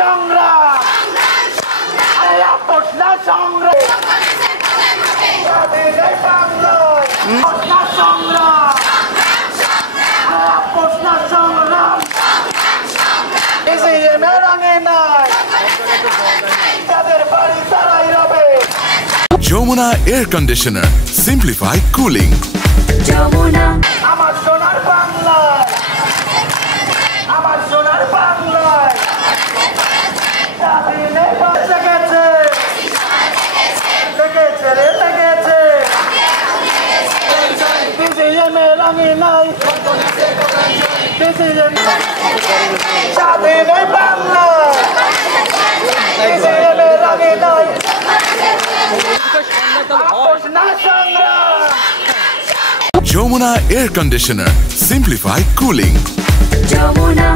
সংগ্রাম পটনা সংগ্রাম পটনা সংগ্রাম পটনা সংগ্রাম রঙে নাই তাদের বাড়ি তারাই রবে Jamuna air conditioner simplify cooling Jamuna আমার সোনার বাংলায় আমার সোনার বাংলায় লেগেছে লেগেছে রে লেগেছে বিজেএমে রঙে নাই বিজেএম স্বাধীন বাংলা বিজেএমে রঙে নাই পটনা সংগ্রাম Jamuna air conditioner simplify cooling Jamuna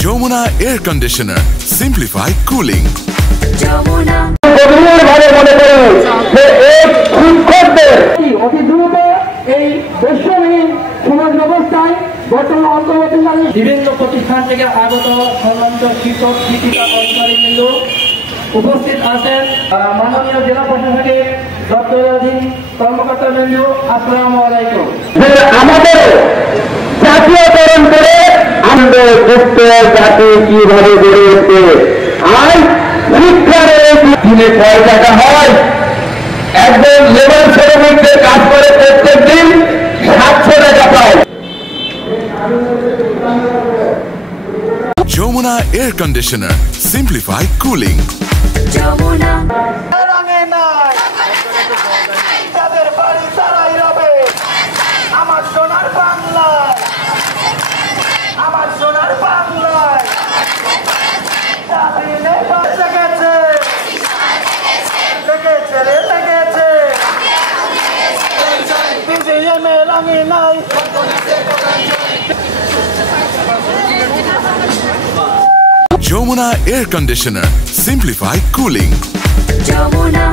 Jamuna air conditioner simplify cooling Jamuna গভীরভাবে মনে করি যে এই শিক্ষকদের অতি দ্রুত এই বৈষম্যহীন সমাজ ব্যবস্থায় বর্তমান অন্তর্বর্তীকালীন বিভিন্ন প্রতিষ্ঠান থেকে আগত সম্মানিত শিক্ষক শিক্ষিকা কর্মচারীবৃন্দ উপস্থিত আছেন মাননীয় জেলা প্রশাসকের দপ্তরাধীন কর্মকর্তাবৃন্দ, আসসালামু আলাইকুম। আমাদের জাতীয়করণ করে আমাদের মুক্ত জাতি কিভাবে গড়ে উঠবে আর শিক্ষার দিনে কয় টাকা হয়? একজন লেবার শ্রমিকদের কাজ করে প্রত্যেক দিন 700 টাকা পায়। Jamuna air conditioner simplify cooling Jamuna রঙে নাই তাদের বাড়ি তারাই রবে আমার সোনার বাংলায় আমার সোনার বাংলায় লেগেছে লেগেছে রে লেগেছে বিজেএমে রঙে নাই Jamuna air conditioner simplify cooling Jamuna